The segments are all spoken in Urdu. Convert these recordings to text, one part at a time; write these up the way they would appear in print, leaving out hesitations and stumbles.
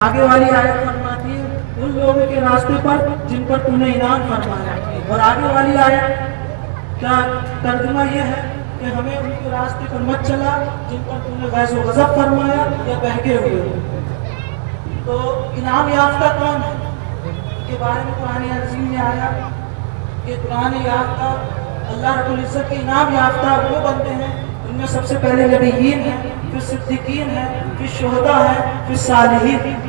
آگے والی آیت فرماتی ہے ان لوگوں کے راستے پر جن پر تم نے انعام فرمایا، اور آگے والی آیت کا ترجمہ یہ ہے کہ ہمیں ان کے راستے پر مت چلا جن پر تم نے غیظ و غضب فرمایا یا بہکے ہوئے ہو۔ تو انعام یافتہ کون ہے کے بارے میں قرآن عظیم میں آیا کہ قرآن یافتہ اللہ رب العزت کے انعام یافتہ وہ بنتے ہیں ان میں سب سے پہلے نبیین ہیں، پھر صدیقین ہیں، پھر شہداء ہیں، پھر صالحین۔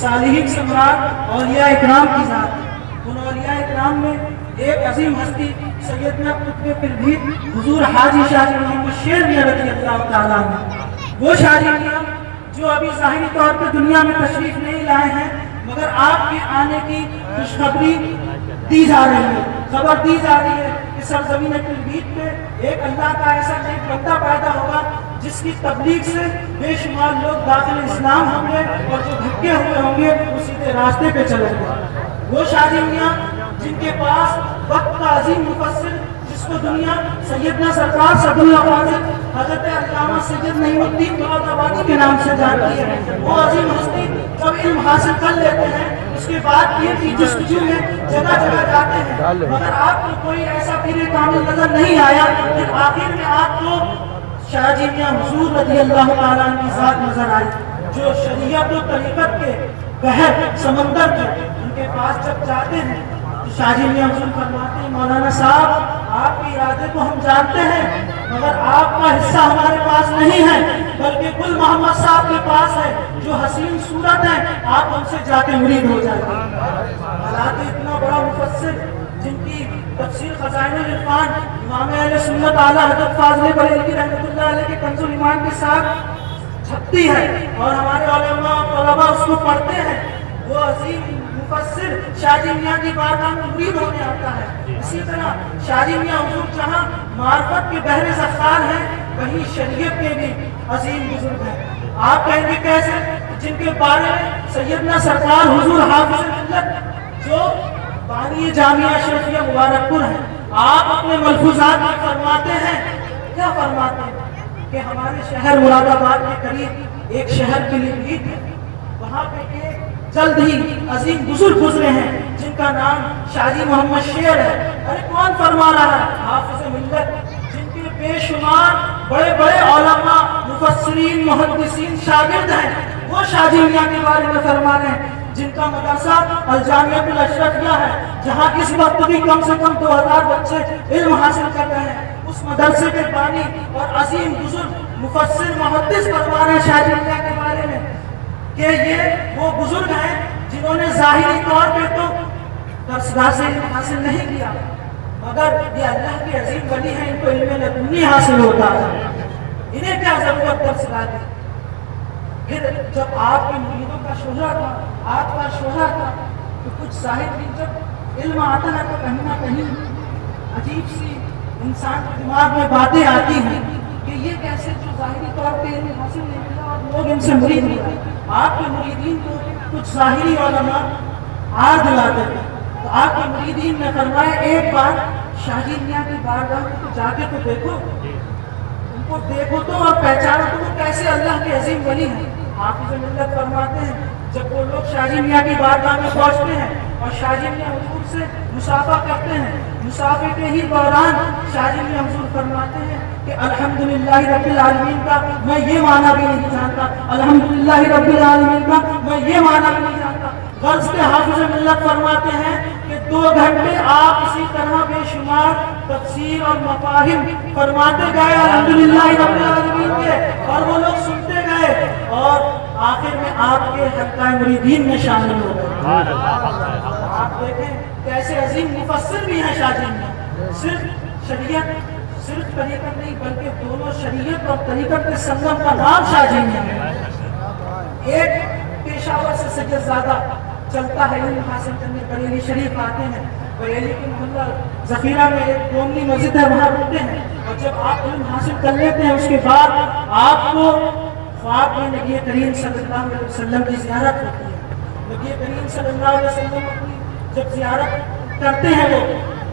صالحین سے مراد اولیاء اکرام کی ذات ہے۔ ان اولیاء اکرام میں ایک عظیم ہستی سیدنا قطب پربھیر حضور حاجی شاہ محمد شیر میاں رضی اللہ تعالیٰ عنہ، وہ شاہ جی میاں جو ابھی ظاہری طور پہ دنیا میں تشریف نہیں لائے ہیں مگر آپ کے آنے کی خوشخبری دی جا رہی ہے، خبر دی جا رہی ہے کہ سرزمین پربھیر پہ ایک اللہ کا ایسا نیک بندہ پیدا ہوگا جس کی تبلیغ سے بے شمار لوگ داخل اسلام ہوں گے اور جو بھٹکے ہوئے ہوں گے وہ سیدھے راستے پہ چلیں گے۔ وہ شاہ جی میاں جن کے پاس وقت کا عظیم مفسر جس کو دنیا سیدنا سرکار صد اللہ فاضل حضرت علامہ سید نعیم الدین طباطبایی کے نام سے جانتی ہے، وہ عظیم ہستی جب علم حاصل کر لیتے ہیں اس کے بعد پیر کی جستجو میں جگہ جگہ جاتے ہیں مگر آپ کو کوئی ایسا پیر کامل نظر نہیں آیا، پھر آخر میں آپ کو شاہ جی میاں حضور رضی اللہ تعالیٰ عنہ کی ذات نظر آئی جو شریعت و طریقت کے بحر سمندر کے ان کے پاس جب جاتے ہیں تو شاہ جی میاں حضور فرماتے ہیں مولانا صاحب آپ کے ارادے کو ہم جانتے ہیں مگر آپ کا حصہ ہمارے پاس نہیں ہے بلکہ گل محمد صاحب کے پاس ہے جو حسین صورت ہے، آپ ہم سے جا کے مرید ہو جائیں گے۔ حالانکہ اتنا بڑا مفسر جن کی تفسیر خزائن العرفان امام اہل سنت اعلیٰ حضرت فاضل بریلوی رحمۃ اللہ علیہ کے کنز الایمان کے ساتھ چھپتی ہے اور ہمارے علماء اور طلباء اس کو پڑھتے ہیں، وہ عظیم مفسر شاہ جی میاں کی بارگاہ میں مرید ہونے آتا ہے۔ اسی طرح شاہ جی میاں حضور جہاں معرفت کے بحر ذخار ہیں وہیں شریعت کے بھی عظیم بزرگ ہیں۔ آپ کہیں گے کیسے؟ جن کے بارے میں سیدنا سرکار حضور حافظ ملت جو بانی جامعہ اشرفیہ مبارک پور ہیں، آپ اپنے ملفوظات میں فرماتے ہیں، کیا فرماتے ہیں کہ ہمارے شہر مراد آباد کے قریب ایک شہر کے لیے ہے، وہاں پہ ایک جلد ہی عظیم بزرگ گزرے ہیں جن کا نام شاہ جی محمد شیر ہے۔ ارے کون فرما رہا ہے؟ حافظ ملت جن کے بے شمار بڑے بڑے علماء مفسرین محدثین شاگرد ہیں، وہ شاہ جی میاں کے بارے میں فرما رہے ہیں جن کا مدرسہ الجامعہ الاشرفیہ ہے جہاں اس وقت بھی کم سے کم 2000 بچے علم حاصل کر رہے ہیں۔ اس مدرسے کے بانی اور عظیم بزرگ مفسر محدث فرما رہے ہیں شاہ جی میاں کے بارے میں کہ یہ وہ بزرگ ہیں جنہوں نے ظاہری طور پہ تو درسگاہ سے علم حاصل نہیں کیا مگر یہ اللہ کے عظیم ولی ہیں، ان کو علم لدنی حاصل ہوتا ہے، انہیں کیا ضرورت درسگاہ کی۔ پھر جب آپ کے مریدوں کا شہرہ تھا، آپ کا شہرہ تھا تو کچھ ظاہر بھی جب علم آتا ہے تو کہیں نہ کہیں عجیب سی انسان کے دماغ میں باتیں آتی ہیں کہ یہ کیسے جو ظاہری طور پہ علم حاصل نہیں کیا اور لوگ ان سے مرید ہوئے۔ آپ کے مریدین کو کچھ ظاہری علماء آر دلاتے تھے تو آپ کے مریدین نے فرمایا ایک بار شاہ جی میاں کی بارگاہ میں تو جا کے تو دیکھو، ان کو دیکھو تو اور پہچانو تو وہ کیسے اللہ کے عظیم ولی ہیں۔ حافظ ملت فرماتے ہیں جب وہ لوگ شاہ جی میاں کی بارگاہ میں پہنچتے ہیں اور شاہ جی میاں حضور سے مصافحہ کرتے ہیں، مصافحے کے ہی دوران شاہ جی میاں حضور فرماتے ہیں کہ الحمدللہ رب العالمین کا میں یہ معنی بھی نہیں جانتا، الحمدللہ رب العالمین کا میں یہ معنی بھی نہیں جانتا۔ غرض کے حافظ ملت فرماتے ہیں کہ 2 گھنٹے آپ اسی طرح بے شمار تفسیر اور مفاہیم فرماتے گئے الحمدللہ رب العالمین کے اور وہ لوگ سنتے گئے اور آخر میں آپ کے حلقہ مریدین میں شامل ہو گئے۔ آپ دیکھیں کیسے عظیم مفسر بھی ہیں شاہ جی میاں، صرف شریعت صرف طریقت نہیں بلکہ دونوں شریعت اور طریقت کے سنگم کا نام شاہ جی میاں ہے۔ ایک پیشاور سے سید زادہ چلتا ہے علم حاصل کرنے بریلی شریف آتے ہیں، بریلی کے محلہ ذخیرہ میں ایک قومی مسجد ہے وہاں رکتے ہیں اور جب آپ علم حاصل کر لیتے ہیں اس کے بعد آپ کو خواب میں نبی کریم صلی اللہ علیہ وسلم کی زیارت ہوتی ہے۔ نبی کریم صلی اللہ علیہ وسلم کی جب زیارت کرتے ہیں وہ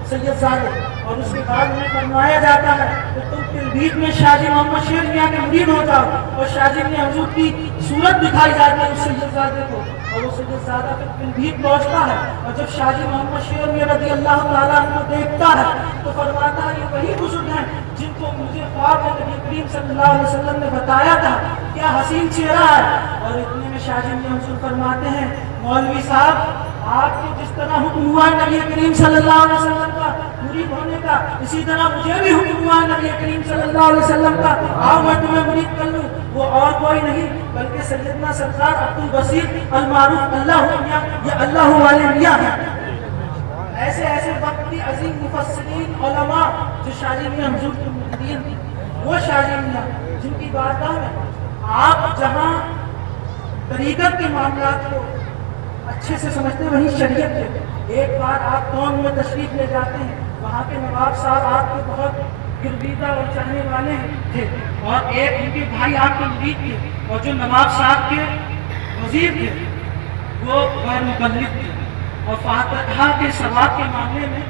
سید زادہ اور اس کے بعد انہیں فرمایا جاتا ہے کہ تم پلبھیت میں شاہ جی محمد شیر میاں کے مرید ہو جاؤ، اور شاہ جی میاں حضور کی صورت دکھائی جاتی ہے اس سید زادے کو، اور وہ سید زادہ پھر پلبھیت پہنچتا ہے، اور جب شاہ جی محمد شیر میاں رضی اللہ تعالیٰ عنہ دیکھتا ہے تو فرماتا ہے یہ وہی بزرگ ہیں جن کو مجھے خواب میں نبی کریم صلی اللہ علیہ وسلم نے بتایا تھا، کیا حسین چہرہ ہے۔ اور اتنے میں شاہ جی میاں حضور فرماتے ہیں مولوی صاحب آپ کو جس طرح حکم ہوا نبی کریم صلی اللہ علیہ وسلم کا مرید ہونے کا، اسی طرح مجھے بھی حکم ہوا نبی کریم صلی اللہ علیہ وسلم کا، آؤ میں تمہیں مرید کر لوں۔ وہ اور کوئی نہیں بلکہ سیدنا سرکار عبد البصیر المعروف اللہ میاں، یہ اللہ والے میاں ہیں۔ ایسے ایسے وقت کی عظیم مفسرین علماء جو شاہ جی میاں حضور کے مریدین تھے، وہ شاہ جی میاں جن کی بارگاہ میں آپ جہاں طریقت کے معاملات کو اچھے سے سمجھتے ہیں وہیں شریعت کے، ایک بار آپ قوم میں تشریف لے جاتے ہیں، وہاں کے نواب صاحب آپ کے بہت گرویدہ اور چاہنے والے تھے، اور ایک ان کے بھائی آپ کے مرید تھے، اور جو نواب صاحب کے وزیر تھے وہ غیر مبلغ تھے، اور فاتحہ کے ثواب کے معاملے میں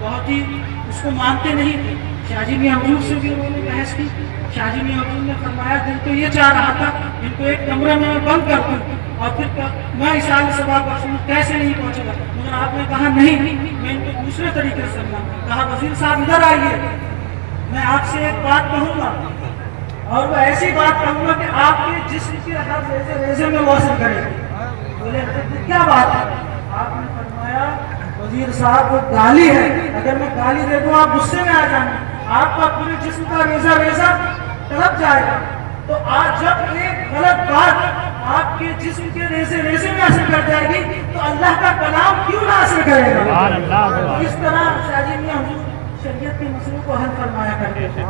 بہت ہی اس کو مانتے نہیں تھے۔ شاہ جی میاں حضور سے بھی انہوں نے بحث کی، شاہ جی میاں حضور نے فرمایا دل تو یہ چاہ رہا تھا ان کو ایک کمرے میں بند کر دوں اور پھر میں اشارے ثواب بخشوں، کیسے نہیں پہنچے گا، مگر آپ نے کہا نہیں میں ان کو دوسرے طریقے سے سمجھا، کہا وزیر صاحب ادھر آئیے، میں آپ سے ایک بات کہوں گا اور وہ ایسی بات کہوں گا کہ آپ کے جسم کے ہر ریزے ریزے میں وہ اثر کرے گی۔ بولے کیا بات ہے؟ آپ نے فرمایا وزیر صاحب وہ گالی ہے، اگر میں گالی دے دوں آپ غصے میں آ جائیں گے، آپ کا پورے جسم کا ریزہ ریزہ تڑپ جائے گا، تو آج جب ایک غلط بات آپ کے جسم کے ریزے ریزے میں اثر کر جائے گی تو اللہ کا کلام کیوں نہ اثر کرے گا۔ اس طرح شاہ جی میاں حضور شریعت کے مسئلوں کو حل فرمایا کرتے تھے،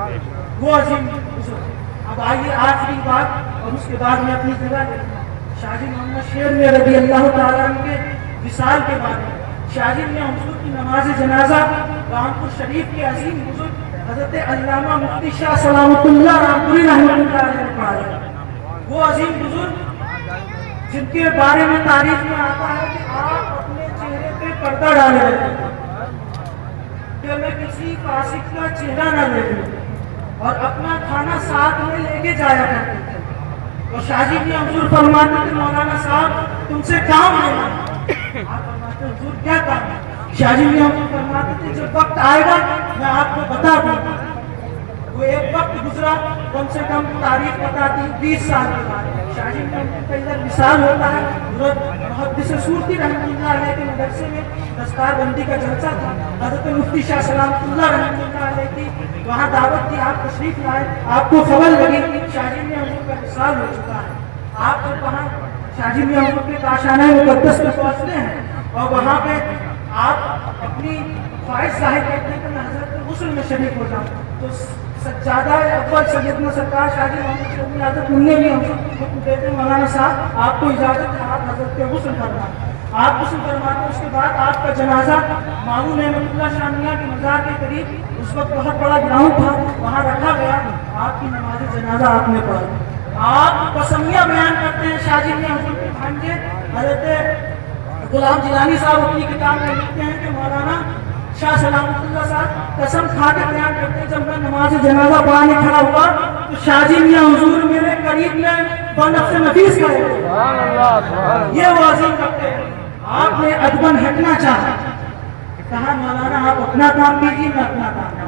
وہ عظیم بزرگ۔ اب آئیے آخری بات اور اس کے بعد میں اپنی جگہ لیتا ہوں، شاہ جی محمد شیر میاں رضی اللہ تعالیٰ عنہ کے وصال کے بارے میں۔ شاہ جی میاں حضور کی نماز جنازہ رامپور شریف کے عظیم بزرگ حضرت علامہ مفتی شاہ سلامت اللہ رامپوری رحمۃ اللہ علیہ نے پڑھایا۔ وہ عظیم بزرگ جن کے بارے میں تاریخ میں آتا ہے کہ آپ اپنے چہرے پہ پردہ ڈالے رہتے ہیں کہ میں کسی فاسق کا چہرہ نہ دیکھوں، اور اپنا کھانا ساتھ میں لے کے جایا کرتے تھے۔ اور شاہ جی میاں حضور فرماتے تھے مولانا صاحب تم سے کام لینا، آپ فرماتے حضور کیا کام ہے؟ شاہ جی میاں حضور فرماتے تھے جب وقت آئے گا میں آپ کو بتا دوں گا۔ وہ ایک وقت گزرا، کم سے کم تاریخ بتاتی 20 سال کے بعد شاہ جی میاں حضور کا ادھر مثال ہوتا ہے، محدث صورتی رحمۃ اللہ علیہ کے مدرسے میں دستار بندی کا جلسہ تھا، حضرت مفتی شاہ سلامت اللہ رحمۃ اللہ علیہ کی وہاں دعوت تھی، آپ تشریف لائے، آپ کو خبر لگی کہ شاہ جی میاں حضور کا وصال ہو چکا ہے۔ آپ جب وہاں شاہ جی میاں حضور کے کاشانہ مقدس میں پہنچتے ہیں اور وہاں پہ آپ اپنی خواہش ظاہر کرتے ہیں کہ میں حضرت غسل میں شریک ہو جاؤں، تو سجادہ اول سیدنا سرکار شاہ جی محمد شیر کی اجازت انہیں بھی حکم دیتے ہیں مولانا صاحب آپ کو اجازت ہے آپ حضرت کے غسل فرمائیں۔ آپ غسل فرماتے ہیں، اس کے بعد آپ کا جنازہ مامون احمد اللہ شاہ میاں کے مزار کے قریب، اس وقت بہت بڑا گراؤنڈ تھا، وہاں رکھا گیا، آپ کی نماز جنازہ آپ نے پڑھا۔ آپ قسمیہ بیان کرتے ہیں شاہ جی میاں حضور کے بھانجے حضرت غلام جیلانی صاحب اپنی کتاب میں لکھتے ہیں کہ مولانا شاہ سلامت اللہ صاحب قسم کھا کے بیان کرتے ہیں جب میں نماز جنازہ پڑھانے کھڑا ہوا تو شاہ جی میاں حضور میرے قریب میں بنفس نفیس کا یہ وہ عظیم کرتے ہیں۔ آپ نے ادبن ہٹنا چاہا، کہا مولانا آپ اپنا کام کیجیے میں اپنا کام